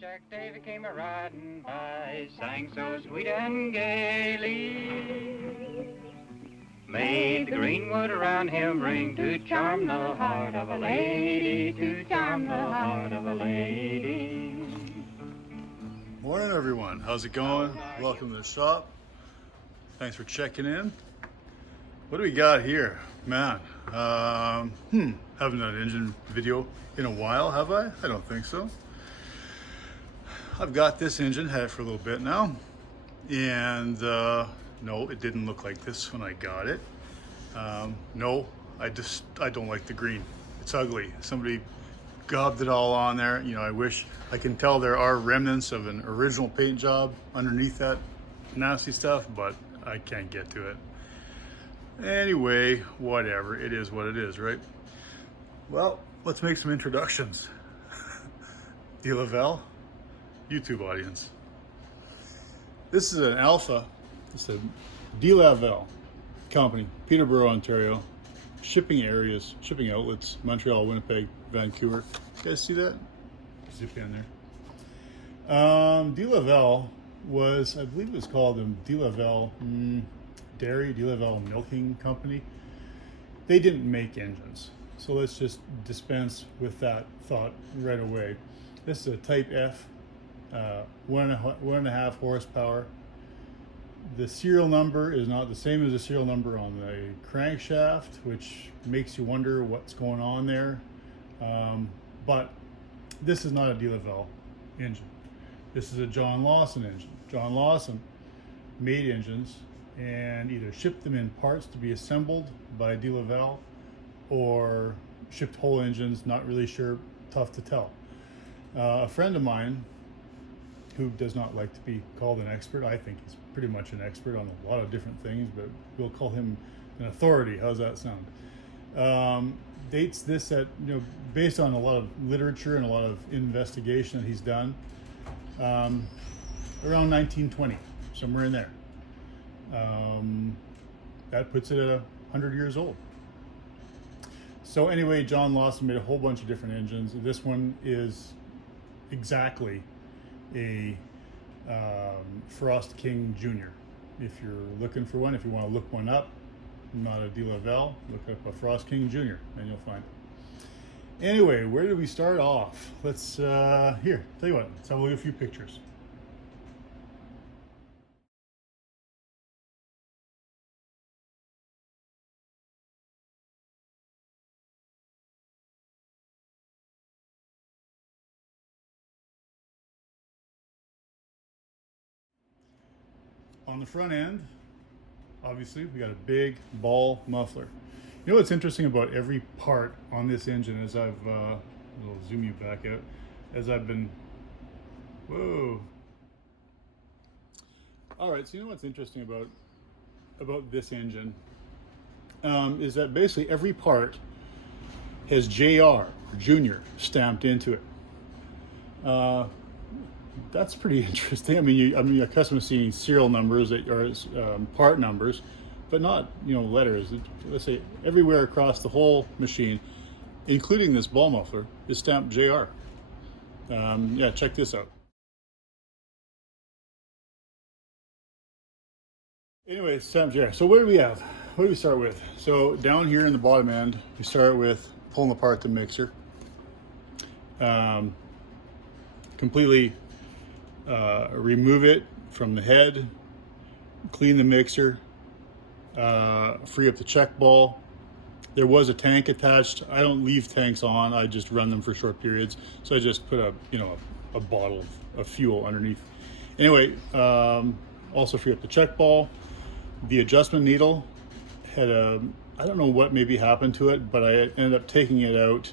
Jack Davy came a-riding by, sang so sweet and gaily, made the greenwood around him ring to charm the heart of a lady, to charm the heart of a lady. Morning everyone, how's it going? Welcome to the shop. Thanks for checking in. What do we got here? Man, haven't done an engine video in a while, have I? I don't think so. I've got this engine, had it for a little bit now, and no, it didn't look like this when I got it. No, I don't like the green. It's ugly. Somebody gobbed it all on there. You know, I can tell there are remnants of an original paint job underneath that nasty stuff, but I can't get to it. Anyway, whatever, it is what it is, right? Well, let's make some introductions. Delaval, YouTube audience. This is an Alpha. It's a Delaval company, Peterborough, Ontario. Shipping areas, shipping outlets, Montreal, Winnipeg, Vancouver. You guys see that? Zip in there. Delaval was, I believe it was called the Delaval Dairy, Delaval Milking Company. They didn't make engines. So let's just dispense with that thought right away. This is a Type F, 1.5 horsepower. The serial number is not the same as the serial number on the crankshaft, which makes you wonder what's going on there. But this is not a Delaval engine. This is a John Lauson engine. John Lauson made engines and either shipped them in parts to be assembled by Delaval or shipped whole engines, not really sure, tough to tell. A friend of mine who does not like to be called an expert, I think he's pretty much an expert on a lot of different things, but we'll call him an authority. How's that sound? Dates this at, based on a lot of literature and a lot of investigation that he's done, around 1920, somewhere in there. That puts it at 100 years old. So anyway, John Lauson made a whole bunch of different engines. This one is exactly a Frost King Jr. If you're looking for one, if you want to look one up, not a Delaval, look up a Frost King Jr. and you'll find it. Anyway, where do we start off? Let's, here, tell you what, let's have a look at a few pictures. On the front end, obviously, we got a big ball muffler. You know what's interesting about every part on this engine, as I've, I'll zoom you back out, as I've been, whoa. All right, so you know what's interesting about this engine is that basically every part has JR, or Junior, stamped into it. That's pretty interesting. I mean, you're accustomed to seeing serial numbers that are part numbers, but not, letters. Let's say everywhere across the whole machine, including this ball muffler, is stamped JR. Yeah, check this out. Anyway, stamped JR. So what do we have? What do we start with? So down here in the bottom end, we start with pulling apart the mixer. Completely remove it from the head, clean the mixer, free up the check ball. There was a tank attached. I don't leave tanks on, I just run them for short periods. So I just put a bottle of fuel underneath. Anyway, also free up the check ball. The adjustment needle had I don't know what maybe happened to it, but I ended up taking it out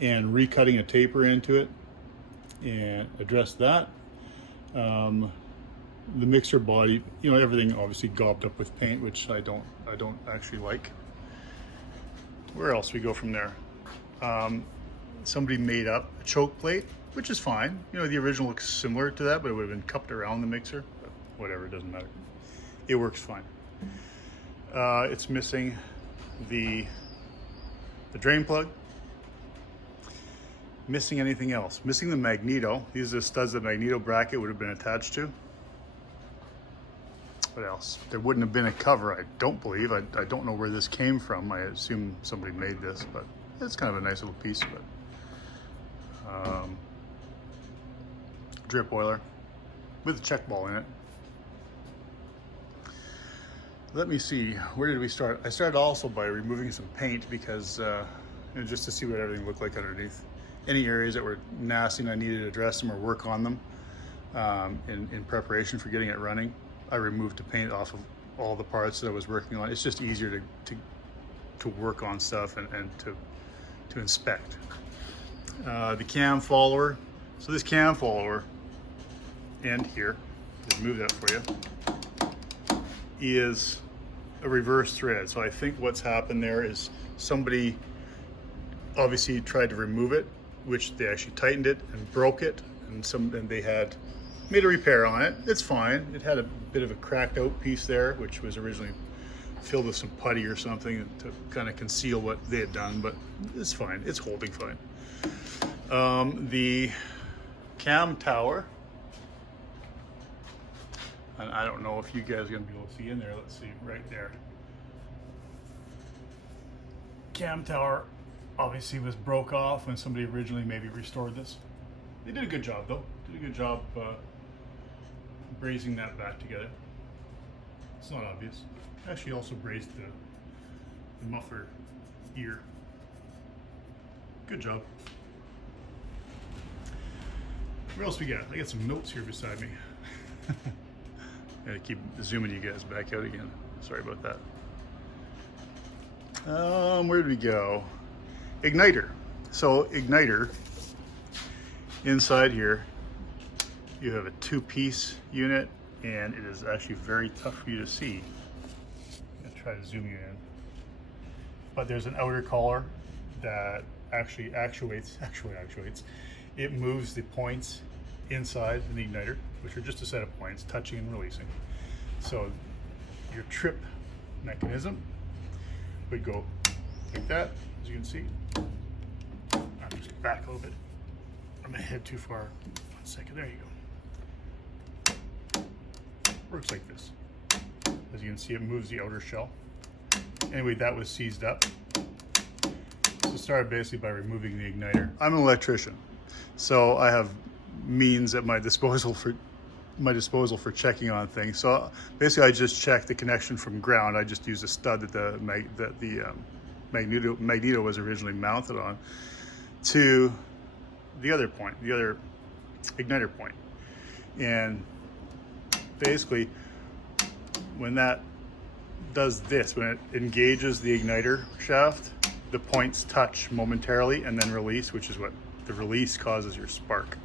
and recutting a taper into it and addressed that. The mixer body, everything obviously gobbed up with paint, which I don't actually like. Where else we go from there? Somebody made up a choke plate, which is fine. The original looks similar to that, but it would have been cupped around the mixer. But whatever, it doesn't matter. It works fine. It's missing the drain plug. Missing anything else? Missing the magneto. These are the studs the magneto bracket would have been attached to. What else? There wouldn't have been a cover, I don't believe. I don't know where this came from. I assume somebody made this, but it's kind of a nice little piece. But drip oiler with a check ball in it. Let me see, where did we start? I started also by removing some paint because just to see what everything looked like underneath. Any areas that were nasty and I needed to address them or work on them in preparation for getting it running. I removed the paint off of all the parts that I was working on. It's just easier to work on stuff and to inspect. The cam follower. So this cam follower end here, I'll move that for you, is a reverse thread. So I think what's happened there is somebody obviously tried to remove it, which they actually tightened it and broke it, and they had made a repair on it. It's fine. It had a bit of a cracked out piece there, which was originally filled with some putty or something to kind of conceal what they had done, but it's fine. It's holding fine. The cam tower, and I don't know if you guys are going to be able to see in there. Let's see, right there. Cam tower obviously was broke off when somebody originally maybe restored this. They did a good job though. Did a good job brazing that back together. It's not obvious. Actually also brazed the muffler ear. Good job. What else we got? I got some notes here beside me. I keep zooming you guys back out again. Sorry about that. Where did we go? Igniter. So igniter, inside here, you have a 2-piece unit, and it is actually very tough for you to see. I'm gonna try to zoom you in. But there's an outer collar that actually actuates. It moves the points inside the igniter, which are just a set of points, touching and releasing. So your trip mechanism would go like that, as you can see. I'll just back a little bit. I'm gonna head too far. 1 second, there you go. Works like this. As you can see, it moves the outer shell. Anyway, that was seized up. So started basically by removing the igniter. I'm an electrician, so I have means at my disposal for checking on things. So basically, I just check the connection from ground. I just use a stud that the magneto was originally mounted on to the other point, the other igniter point. And basically, when that does this, when it engages the igniter shaft, the points touch momentarily and then release, which is what the release causes your spark.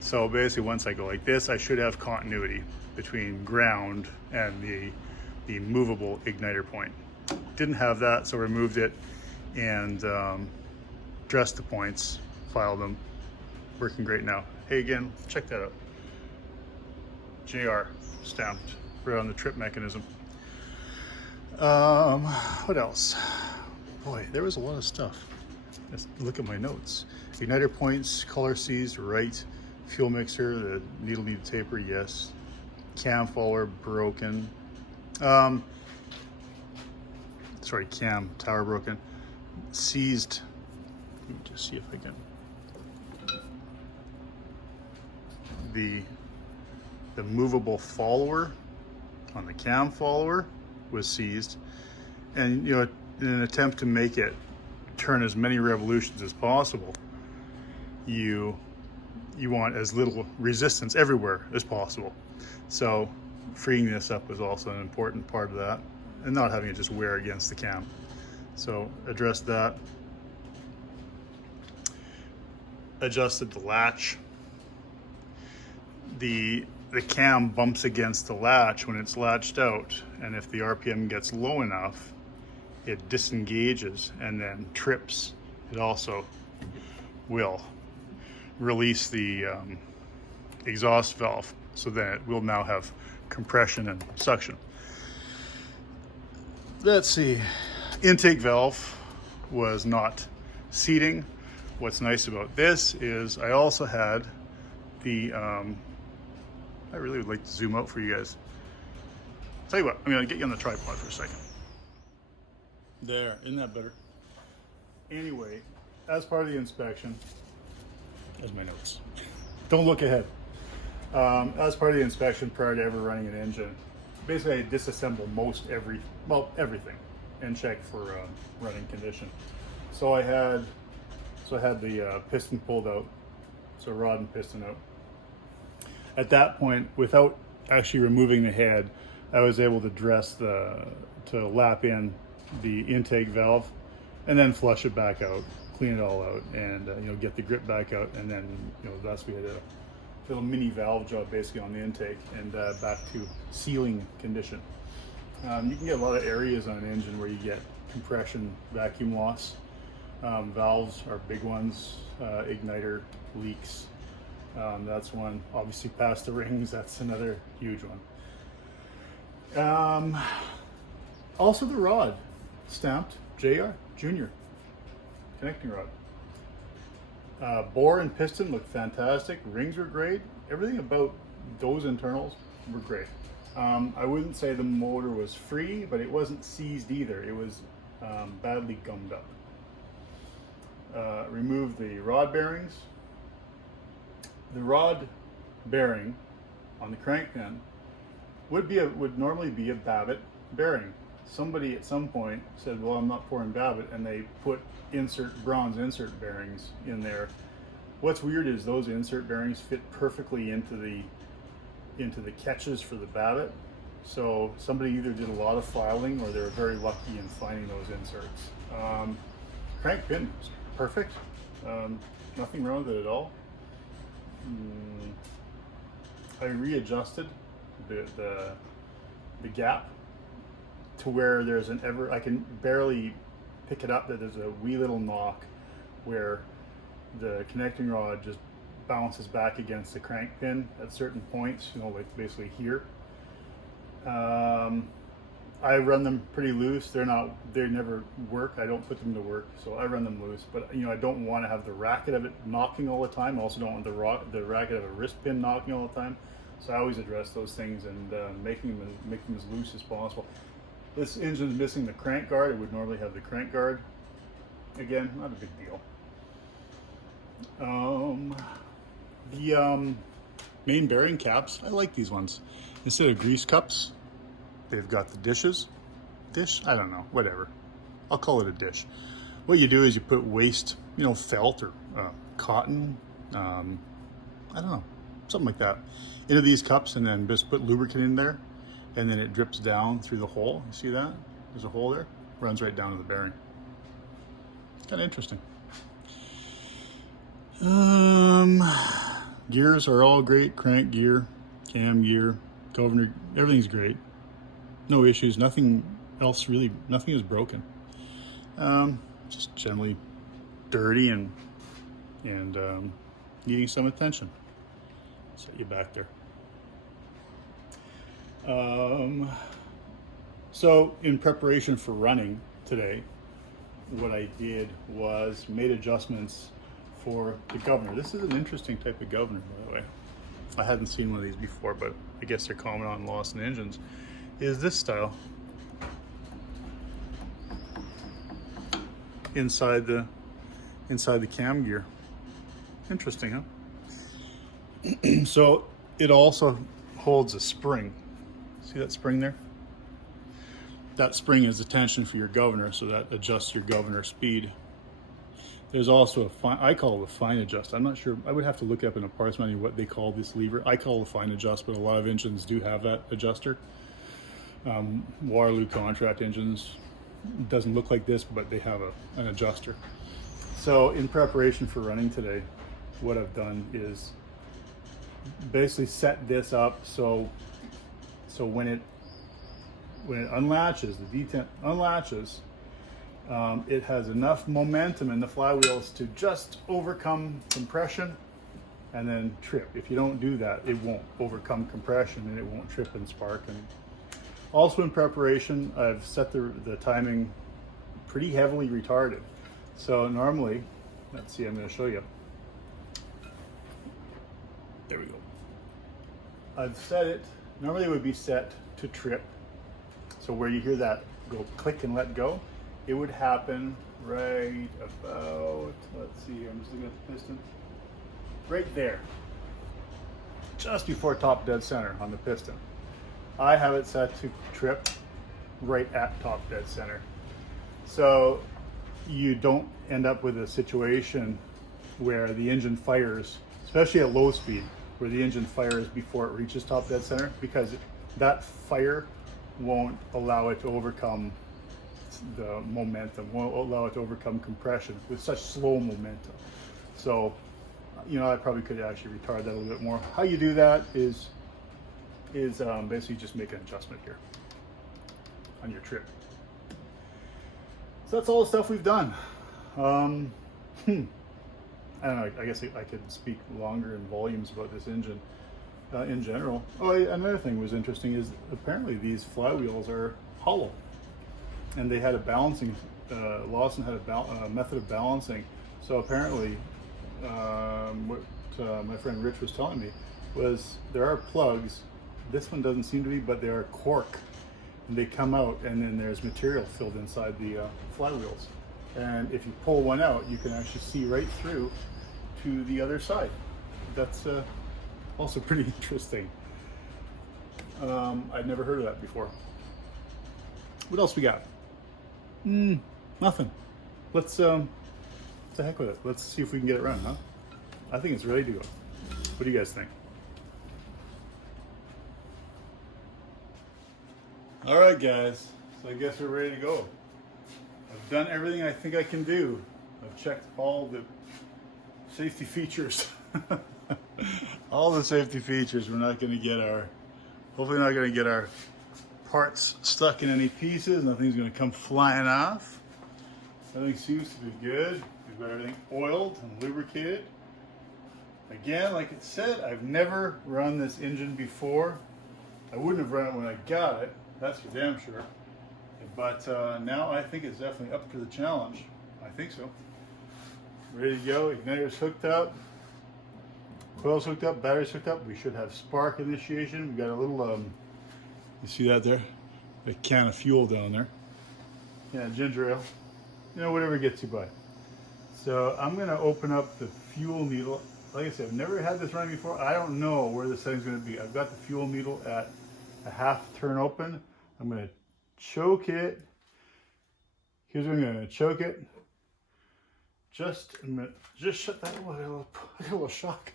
So basically, once I go like this, I should have continuity between ground and the movable igniter point. Didn't have that, so removed it and dressed the points, filed them. Working great now. Hey, again, check that out. JR stamped right on the trip mechanism. What else? Boy, there was a lot of stuff. Let's look at my notes. Igniter points, color seized, right. Fuel mixer, the needle needed taper, yes. Cam follower broken. Sorry, cam tower broken. Seized. Let me just see if I can. The movable follower on the cam follower was seized, and in an attempt to make it turn as many revolutions as possible, you want as little resistance everywhere as possible. So freeing this up was also an important part of that, and not having it just wear against the cam. So addressed that. Adjusted the latch. The cam bumps against the latch when it's latched out, and if the RPM gets low enough, it disengages and then trips. It also will release the exhaust valve, so then it will now have compression and suction. Let's see, intake valve was not seating, what's nice about this is I also had the, I really would like to zoom out for you guys. Tell you what, I'm gonna get you on the tripod for a second. There, isn't that better? Anyway, as part of the inspection, there's my notes. Don't look ahead. As part of the inspection prior to ever running an engine, basically I disassemble everything and check for running condition. So I had the piston pulled out, so rod and piston out. At that point, without actually removing the head, I was able to to lap in the intake valve and then flush it back out, clean it all out, and get the grip back out, and then thus we had a little mini valve job basically on the intake and back to sealing condition. You can get a lot of areas on an engine where you get compression, vacuum loss. Valves are big ones, igniter leaks, that's one. Obviously past the rings, that's another huge one. Also the rod, stamped JR, Junior, connecting rod. Bore and piston look fantastic, rings were great, everything about those internals were great. I wouldn't say the motor was free, but it wasn't seized either. It was badly gummed up. Remove the rod bearings. The rod bearing on the crank pin would normally be a Babbitt bearing. Somebody at some point said, well, I'm not pouring Babbitt, and they put bronze insert bearings in there. What's weird is those insert bearings fit perfectly into the catches for the Babbitt. So somebody either did a lot of filing or they were very lucky in finding those inserts. Crank pin was perfect. Nothing wrong with it at all. I readjusted the gap to where I can barely pick it up. That there's a wee little knock where the connecting rod just bounces back against the crank pin at certain points, like basically here. I run them pretty loose. They never work. I don't put them to work, so I run them loose. But I don't want to have the racket of it knocking all the time. I also don't want the racket of a wrist pin knocking all the time. So I always address those things and make them as loose as possible. This engine's missing the crank guard. It would normally have the crank guard. Again, not a big deal. The main bearing caps, I like these ones. Instead of grease cups, they've got the dish, I don't know, whatever. I'll call it a dish. What you do is you put waste, felt or cotton, I don't know, something like that, into these cups, and then just put lubricant in there, and then it drips down through the hole. You see that? There's a hole there, runs right down to the bearing. Kind of interesting. Gears are all great. Crank gear, cam gear, governor, everything's great. No issues. Nothing else really. Nothing is broken. Just generally dirty and needing some attention. Set you back there. So in preparation for running today, what I did was made adjustments for the governor. This is an interesting type of governor, by the way. I hadn't seen one of these before, but I guess they're common on Lauson engines. Is this style inside the cam gear. Interesting, huh? So it also holds a spring. See that spring there? That spring is the tension for your governor, so that adjusts your governor speed. There's also I call it a fine adjust. I'm not sure, I would have to look up in a parts manual what they call this lever. I call it a fine adjust, but a lot of engines do have that adjuster. Waterloo contract engines, doesn't look like this, but they have an adjuster. So in preparation for running today, what I've done is basically set this up so when it unlatches, the detent unlatches, it has enough momentum in the flywheels to just overcome compression and then trip. If you don't do that, it won't overcome compression and it won't trip and spark. And also in preparation, I've set the timing pretty heavily retarded. So normally Let's see, I'm going to show you. There we go. I've set it, normally it would be set to trip. So where you hear that go click and let go, it would happen right about, let's see here, I'm just looking at the piston. Right there. Just before top dead center on the piston. I have it set to trip right at top dead center. So you don't end up with a situation where the engine fires, especially at low speed, where the engine fires before it reaches top dead center, because that fire won't allow it to overcome the momentum, won't allow it to overcome compression with such slow momentum. So, you know, I probably could actually retard that a little bit more. How you do that is basically just make an adjustment here on your trip. So that's all the stuff we've done. I don't know, I guess I could speak longer in volumes about this engine in general. Oh, another thing was interesting is apparently these flywheels are hollow, and they had a balancing, Lauson had a method of balancing. So apparently what my friend Rich was telling me was there are plugs. This one doesn't seem to be, but they are cork. And they come out, and then there's material filled inside the flywheels. And if you pull one out, you can actually see right through to the other side. That's also pretty interesting. I'd never heard of that before. What else we got? Nothing. Let's the heck with it. Let's see if we can get it running, huh? I think it's ready to go. What do you guys think? All right, guys. So I guess we're ready to go. I've done everything I think I can do. I've checked all the safety features. All the safety features. We're not going to get our, hopefully not going to get our parts stuck in any pieces. Nothing's going to come flying off. Everything seems to be good. We've got everything oiled and lubricated. Again, like it said, I've never run this engine before. I wouldn't have run it when I got it. That's for damn sure. But now I think it's definitely up to the challenge. I think so. Ready to go. Igniter's hooked up. Coil's hooked up. Battery's hooked up. We should have spark initiation. We got a little, you see that there? A can of fuel down there. Yeah, ginger ale. You know, whatever gets you by. So I'm going to open up the fuel needle. Like I said, I've never had this running before. I don't know where the setting's going to be. I've got the fuel needle at a half turn open. I'm going to choke it. Here's what I'm going to choke it. I'm going to just shut that. Oh, I got a little shock.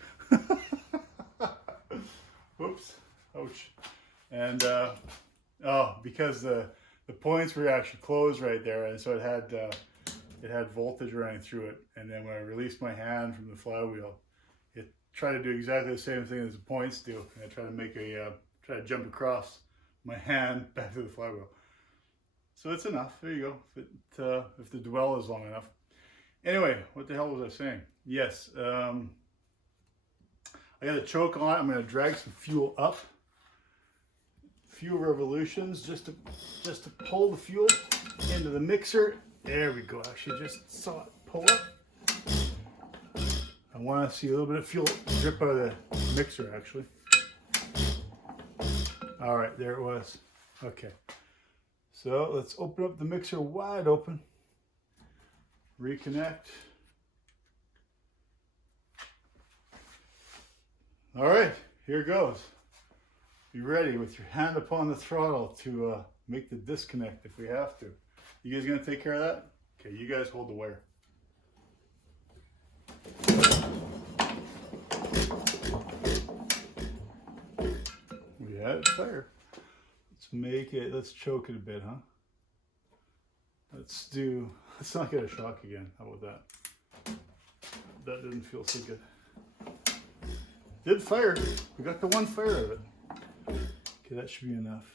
Whoops. Ouch. And because the points were actually closed right there, and so it had voltage running through it. And then when I released my hand from the flywheel, it tried to do exactly the same thing as the points do. And I tried to make try to jump across my hand back to the flywheel. So it's enough. There you go. If the dwell is long enough. Anyway, what the hell was I saying? Yes, I got a choke on it. I'm going to drag some fuel up. Few revolutions just to pull the fuel into the mixer. There we go. Actually, just saw it pull up. I want to see a little bit of fuel drip out of the mixer, actually. All right, there it was. Okay. So let's open up the mixer wide open. Reconnect. All right, here goes. Be ready with your hand upon the throttle to make the disconnect if we have to. You guys gonna take care of that? Okay, you guys hold the wire. We had it fire. Let's choke it a bit, huh? Let's not get a shock again. How about that? That didn't feel so good. Did fire. We got the one fire of it. Okay, that should be enough.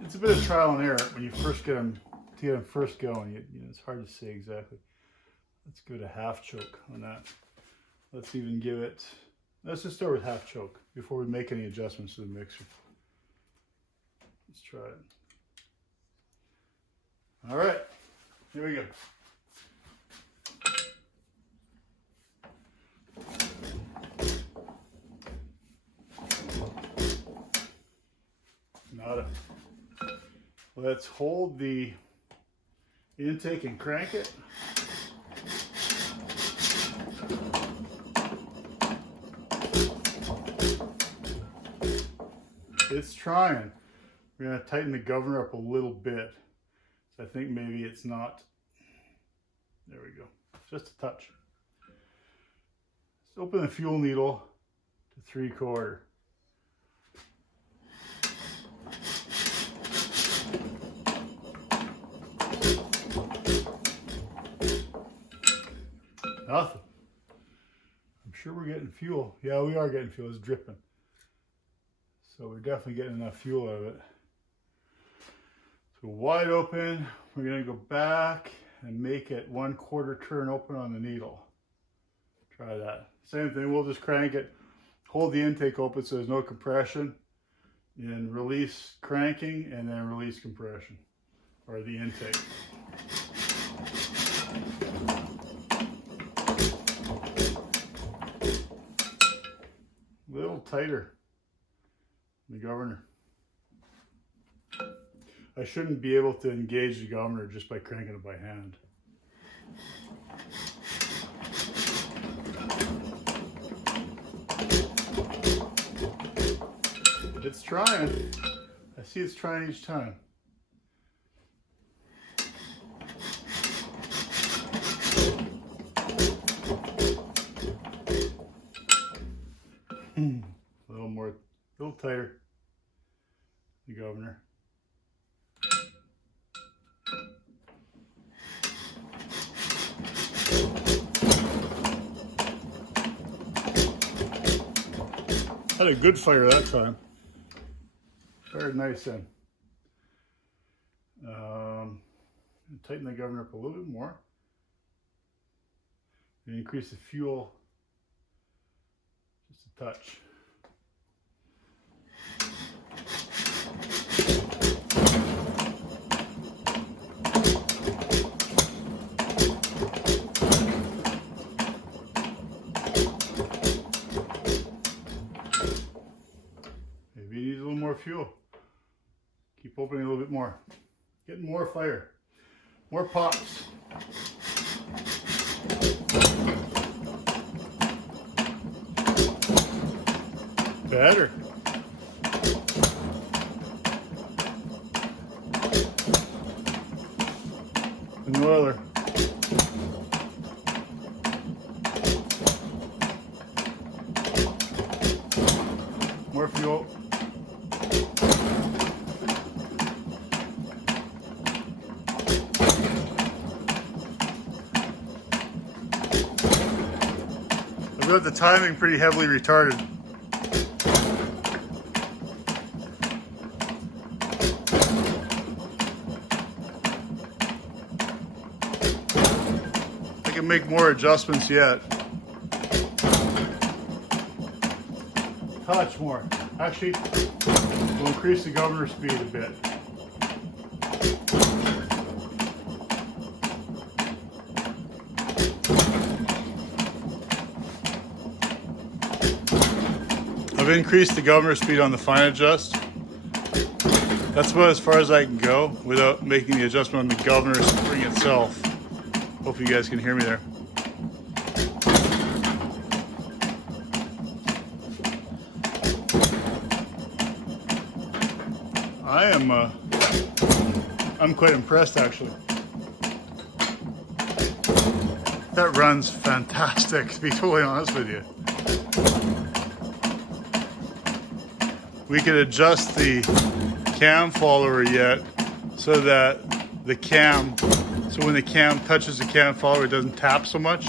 It's a bit of trial and error when you first get them first going. You know, it's hard to say exactly. Let's go to half choke on that. Let's just start with half choke before we make any adjustments to the mixer. Let's try it. All right, Here we go. Nada. Let's hold the intake and crank it. It's trying. We're going to tighten the governor up a little bit. So I think maybe it's not. There we go. Just a touch. Let's open the fuel needle to 3/4. Nothing. I'm sure we're getting fuel. Yeah, we are getting fuel. It's dripping. So we're definitely getting enough fuel out of it. So wide open. We're going to go back and make it 1/4 turn open on the needle. Try that. Same thing. We'll just crank it. Hold the intake open so there's no compression. And release cranking and then release compression. Or the intake. A little tighter, the governor. I shouldn't be able to engage the governor just by cranking it by hand. It's trying. I see it's trying each time. A little more, a little tighter, the governor. Had a good fire that time. Fired nice then. Tighten the governor up a little bit more. And increase the fuel just a touch. Maybe you need a little more fuel. Keep opening a little bit more. Getting more fire. More pops. Better. An oiler. More fuel. I've got the timing pretty heavily retarded. I can make more adjustments yet. Touch more. Actually, we'll increase the governor speed a bit. I've increased the governor speed on the fine adjust. That's about as far as I can go without making the adjustment on the governor spring itself. Hope you guys can hear me there. I'm quite impressed actually. That runs fantastic, to be totally honest with you. We could adjust the cam follower yet so that the cam, so when the cam touches the cam follower, it doesn't tap so much.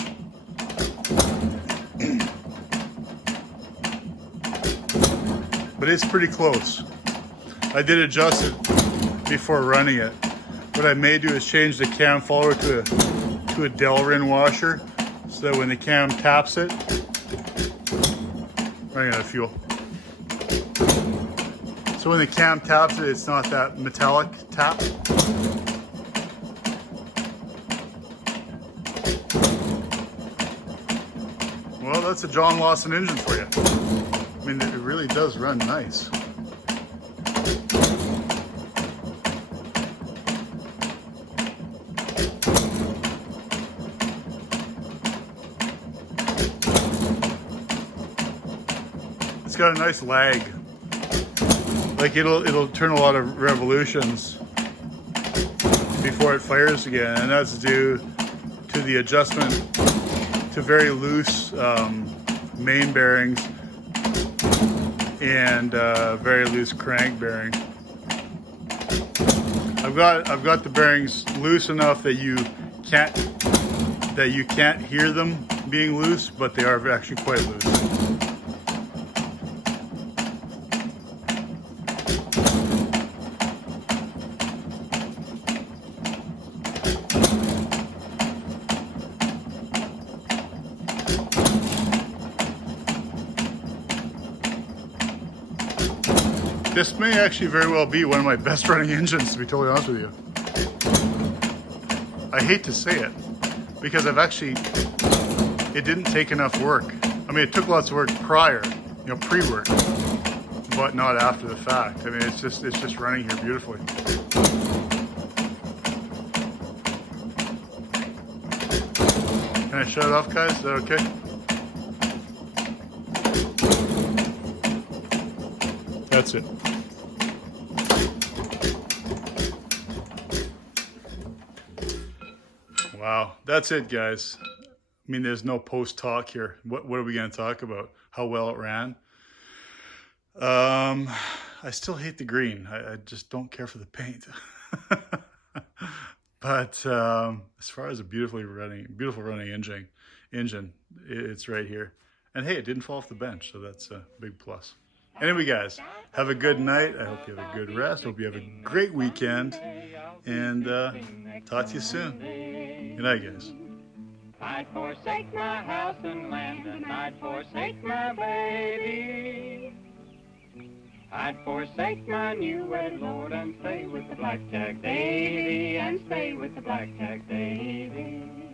But it's pretty close. I did adjust it before running it. What I may do is change the cam follower to a Delaval washer so that when the cam taps it, running out of fuel. So when the cam taps it, it's not that metallic tap. Well, that's a John Lauson engine for you. I mean, it really does run nice. It's got a nice lag. Like it'll turn a lot of revolutions before it fires again, and that's due to the adjustment to very loose main bearings and very loose crank bearing. I've got the bearings loose enough that you can't hear them being loose, but they are actually quite loose. This may actually very well be one of my best running engines, to be totally honest with you. I hate to say it, because it didn't take enough work. I mean, it took lots of work prior, pre-work, but not after the fact. I mean, it's just running here beautifully. Can I shut it off, guys? Is that okay? That's it. Wow, that's it, guys. I mean, there's no post talk here. What are we going to talk about? How well it ran? I still hate the green. I just don't care for the paint. But as far as a beautiful running engine, it's right here. And hey, it didn't fall off the bench, so that's a big plus. Anyway, guys, have a good night. I hope you have a good rest. Hope you have a great weekend. And talk to you soon. Good night, guys. I'd forsake my house and land, and I'd forsake my baby. I'd forsake my new wed lord and stay with the blackjack Davy, and stay with the blackjack Davy.